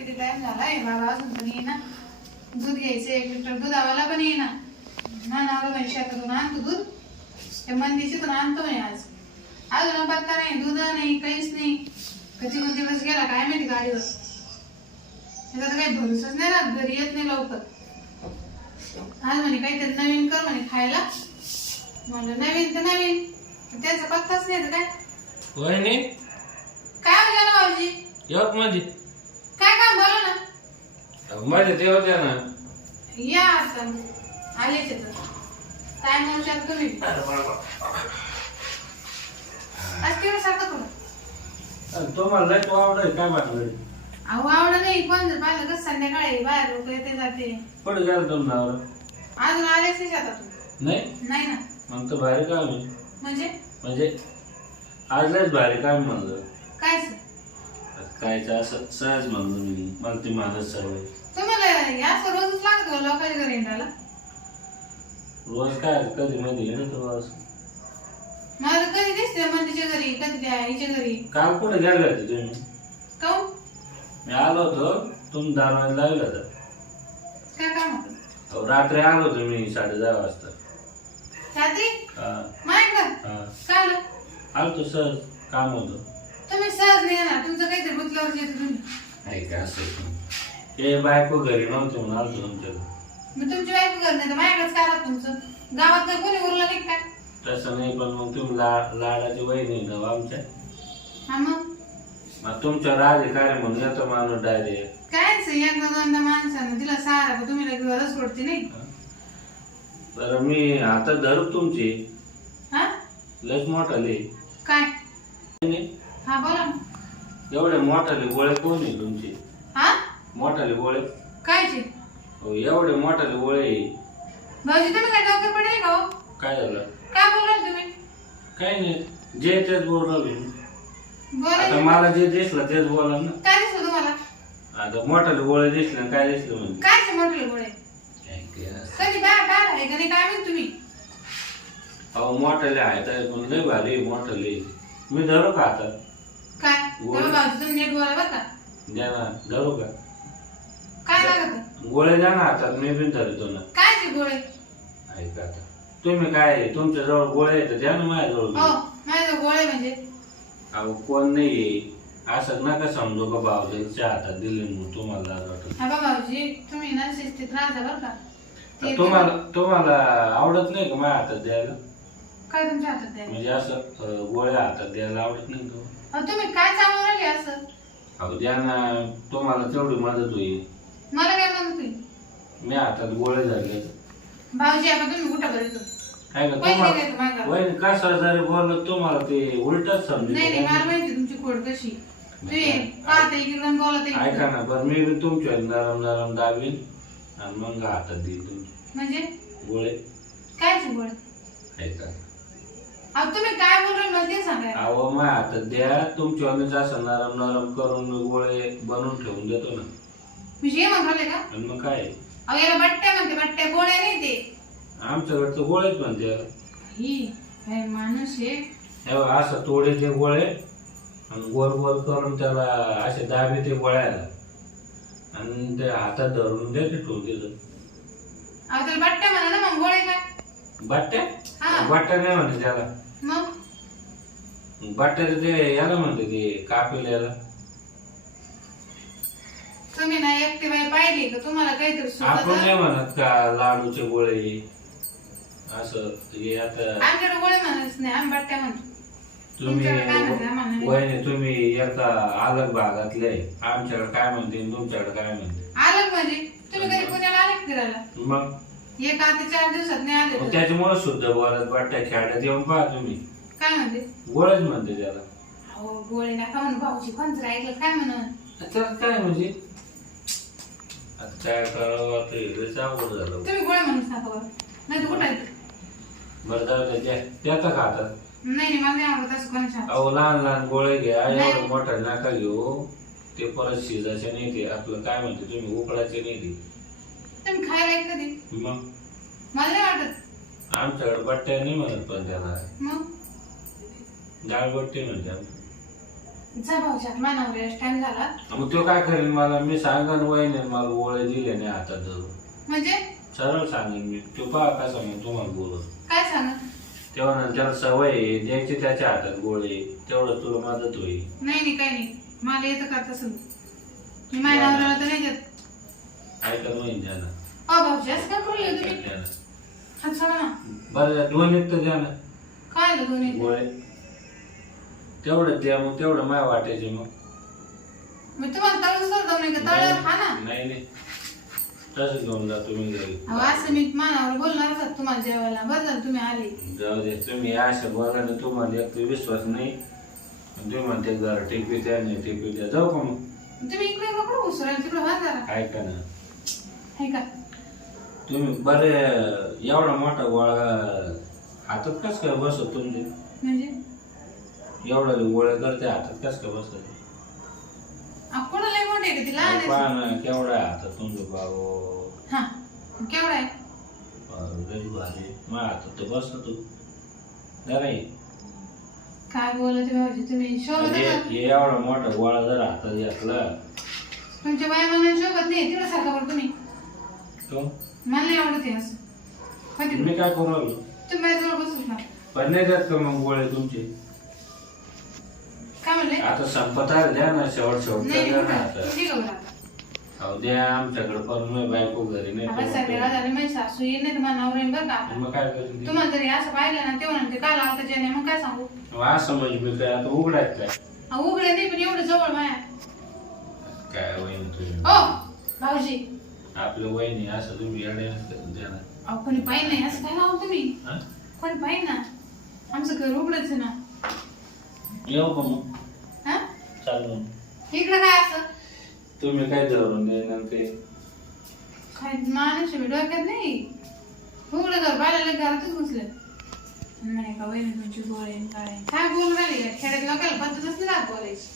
किती टाइम झालाय बाबा अजून पण येईना. दूध घ्यायचं एक लिटर दुधावाला पण येईना. ना ना म्हणे शेतातून आणतो दूध. त्या मंदीशीतून आणतो म्हणे आज. अजून पत्ता नाही दूध नाही काहीच नाही. कधी कोण दिवस गेला काय माहिती गाडीवर. त्याचा तर काही भरोसाच नाही राहत घरी येत नाही लवकर. आज म्हणे काहीतरी नवीन कर म्हणे खायला. म्हणलं नवीन तर नवीन. त्याचा पत्ताच नाही तर काय? काय म्हणलं ना भाऊजी? मध्ये बोला मध्ये ते होत्या ना. या आता. आलेच तर काय म्हणू शकतो तुम्ही आज केवढं सारखं तुला तुम्हाला लय तो आवडाय काय वाटलं अहो आवडत नाही. जर पाहिलं कसं संध्याकाळी बाहेर लोक येते जाते. कुठे गेला तुमच्यावर अजून आलेच नाही शेतातून नाही? नाही ना. मग तर भारी काम आहे म्हणजे? म्हणजे? आज लयच भारी काम म्हणलं. काय कायचं असं सहज म्हणलं मी. मला ती माझं सवय तुम्हाला या रोजच लागत का लोकांच्या घरी हिंडायला रोज काय कधी मध्ये येणं मला तर कधी दिसते मंदीच्या घरी कधी त्या हिच्या घरी. काल कुठे गेले होते तुम्ही? काऊन मी आलो होतो तुम्ही दरवाजा लावला होता. काय काम होतं? अहो, रात्री आलो होतो मी साडे दहा वाजता. रात्री? हा. माहीत का हा. काय आलं? आलो तो सहज काम होतं. तुम्ही सहज नाही येणार. तुमचं काहीतरी बुतल्यावर येते तुम्ही आहे का? असं ते बायको घरी नव्हते म्हणून आलो तुमच्याकडे. मग तुमची बायको घर नाही तर माझ्याकडेच काय राहत तुमचं? गावात काय कोणी उरलं नाही काय तसं नाही पण मग तुम्ही ला लाडाची वहिनी ना आमच्या? हा मग? मग तुमच्या राधिकारी म्हणून येतो माणूस डायरेक्ट कायच एकदा दोनदा माणसानं तिला सहारा तुम्ही गरज सोडते नाही? बरं मी आता धरू तुमची. हा? लस मोठाले. काय? हा बोला ना. एवढे मोठाले गोळे कोण आहे तुमचे? हा? मोठाले गोळे? कायचे? हो एवढे मोठाले गोळे आहे. भाऊजी तुम्ही काय डॉक्टर पडेल का हो? काय झालं? काय बोलाल तुम्ही? काही नाही जे तेच बोल राहिले आता बोला मला जे दिसलं तेच बोला ना. काय दिसलं तुम्हाला? आता मोठाले गोळे दिसले आणि काय दिसलं म्हणजे गोळे? काय ते असं. कधी बाहेर बाहेर आहे का नाही काय म्हणत तुम्ही? अहो मोठाले आहेत पण लय भारी आहे मोठाले. मी धरू का आता? काय गोळे. तेव्हा भाऊजी तुम्ही नीट बोला बरं का? द्या ना धरू का? काय लागत? गोळे द्या ना हातात मी पण धरतो ना. कायचे गोळे? ऐका आता. तुम्ही काय तुमच्या जवळ गोळे येतात द्या ना माझ्याजवळ हो माझे गोळे म्हणजे? अहो कोण नाही असं नका समजू का भावच्या हातात दिले म्हणून तुम्हाला लाज वाटत. हा बा भाऊजी तुम्ही ना शिस्तीत राहता बरं का? ते तुम्हाला तुम्हाला आवडत नाही का माझ्या हातात द्यायला? काय तुमच्या हातात द्यायला? म्हणजे असं अं, गोळ्या हातात द्यायला आवडत नाही का? अहो, तुम्ही काय सांगून राहिले असं? अहो द्या ना तुम्हाला तेवढी मदत होईल. मला काय म्हणतोय मी हातात गोळे धरले भाऊजी आता तुम्ही कुठं बरं काय का पैसे तुम्हाला द्यायचे माझ्याकडे. वहिनी कसं जरी बोललं तुम्हाला ते उलटच समजू नाही नाही मला माहिती तुमची खोड कशी. तुम्ही पाहता इकडून बोलत ऐका. ना बरं मी बी तुमच्या नरम नरम दाबीन आणि मग हातात देईल तुमचे. म्हणजे? गोळे. कायचे गोळे? ऐका. अहो तुम्ही काय मला ते सांगा. अहो मग हातात द्या असं नरम नरम करून गोळे बनवून ठेवून देतो ना. म्हणजे हे म्हणले का? आणि मग काय? अहो याला बट्ट्या म्हणते बट्ट्या गोळ्या नाही ते. आमच्याकडचं गोळेच म्हणते. ही काय माणूस आहे हे बघ, असं तोडे ते गोळे आणि गोल गोल करून त्याला असे दाबे ते गोळ्याला. आणि ते हातात धरून दे ते ठेवून दिलं अहो त्याला बट्ट्या म्हणा ना मग गोळे काय बाट्या बाट्या नाही म्हणते त्याला. मग? बाट्या ते याला म्हणते ते कापेल याला. तुम्ही ना एकटी बाई पाहिली का? तुम्हाला काहीतरी आपण सुचत नाही म्हणत का लाडूचे गोळे असं हे आता आमच्याकडे गोळे म्हणायच नाही आम्ही बट्ट्या म्हणतो. तुम्ही तुमच्याकडे काय म्हणते आम्हाला नाही. वहिनी तुम्ही एका अलग भागातले आहे. आमच्याकडे काय म्हणते आणि तुमच्याकडे काय म्हणते? आलं म्हणजे? तुम्ही कधी पुण्याला आले का फिरायला? मग? एक आता चार दिवसात नाही आले तर. त्याच्यामुळे शुद्ध बोलत बाट्या खेळण्यात येऊन पहा तुम्ही. काय म्हणते गोळच म्हणते त्याला. अहो गोळे नका म्हणून भाऊजी कोणचं ऐकलं काय म्हणून? त्याला काय म्हणजे? आता काय करावं आता अवघड झालं. तुम्ही गोळे नका बरं. नाही तर कुठं आहे? बरं जाऊ दे, द्या. त्याचा खातात नाही नाही मला नाही आवडत असं कोणाच्या हात. अहो लहान लहान गोळे घ्या. एवढं मोठं नका घेऊ. ते परत शिजायचे नाही ते. आपलं काय म्हणते तुम्ही? उकडायचे नाही ते. तुम्ही खायला कधी? मग? मला नाही वाटत. आमच्याकडे बट्ट्या नाही म्हणत पण त्याला. मग? डाळ बट्टी म्हणते आमच्या. जा भाऊच्या मानावर टाइम झाला. मग तो काय करेन मला? मी सांगन वहिनी मला गोळे दिले नाही हातात धरून. म्हणजे? सरळ सांगेन मी. तो पहा कसा मग तुम्हाला बोलत काय सांग तेव्हा नंतर सवय आहे, द्यायची त्याच्या हातात गोळे. तेवढं तुला मदत होईल. नाही नाही काही नाही. मला येतं का तसं? मी माझ्या नवऱ्याला तर नाही देत. ऐका वहिनी द्या ना. अ भाऊजी असं काय बोलले तुम्ही? ना बरं दोन एक तर द्या ना काय आलं दोन्ही गोळे तेवढं द्या मग तेवढं माय वाटायचे मग. मी तुम्हाला तळून सोडतो नाही का? तळ्यावर खा ना नाही नाही. तसं घेऊन जा तुम्ही घरी. अहो असं मी मानावर बोलणार होत तुम्हाला जेवायला. बरं झालं तुम्ही आले. जाऊ दे तुम्ही अशा बोलाने तुम्हाला एक तर विश्वास नाही. आणि तुम्ही म्हणते घर टिपी द्या नाही टिपी द्या. जाऊ का मग? तुम्ही इकडे कपडे घुसरायला तिकडे हा जरा. ऐका ना. हे का तुम्ही बरे एवढा मोठा गोळा हातात कस काय बसत तुमचे? म्हणजे? एवढा गोळे करते हातात कस काय बसत अहो, कोणाला लय मोठे आहे का ती लहान आहे? पहा ना केवढा आहे हातात तुमचं बाबो? हा केवढा आहे? लई भारी माझ्या हातात तर बसत तू जरा ये. काय बोलत भाऊजी तुम्ही? शोभत आहे का? हे एवढा मोठा गोळा जर हातात घेतला. तुमच्या शोभत नाही सारखा बरं तुम्ही. तो? मला नाही आवडत हे असं. मी काय करू राहिलो? तुम्ही माझ्याजवळ बसूच ना. पण नाही का मग गोळे तुमचे? काय म्हणले? आता संपत आले द्या ना शेवट शेवट नाही द्या ना कुठं? आता. कुठे घेऊन आता. अहो द्या आमच्याकडे पण मी बायको घरी नाही. तर झाले माझी सासू येईल नाही तुम्हाला नवरेन बरं का तो- मग काय करेन ती? तुम्हाला जरी असं पाहिलं ना ते म्हणते काल आलता ज्याने मग काय सांगू? असं म्हणजे मी काय आता उघडायत काय? अहो, उघडे नाही पण एवढं जवळ माया. काय वहिनी तुम्ही हो भाऊजी. आपलं वहिनी असं तुम्ही येडे द्या ना अहो कोणी पाहिजे नाही असं काय लावू तुम्ही? हा? कोणी पाहिजे ना आमचं घर उघडच आहे ना. येऊ का मग? हा? चालू इकडं काय असं? तुम्ही काय धरून देणार ते. काय माणूस आहे, डोक्यात नाही. उघडं घर पाहिलं घरातच घुसलं म्हणे का वहिनी तुमची गोळे आणि काय काय बोलून राहिले? खेड्यात लोकांना पद्धतच नाही राहत बोलायची.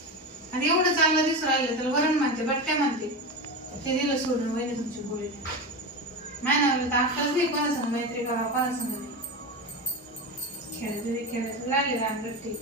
आणि एवढं चांगलं दिसून राहिलं त्याला वरण म्हणते बट्ट्या म्हणते. ते दिलं सोडून वहिनी तुमची गोळी मायनावर तर आत्ताच नाही कोणा संग मैत्री करावं कोणा संग नाही. खेळायचं खेळायचं लागले रानगट्टी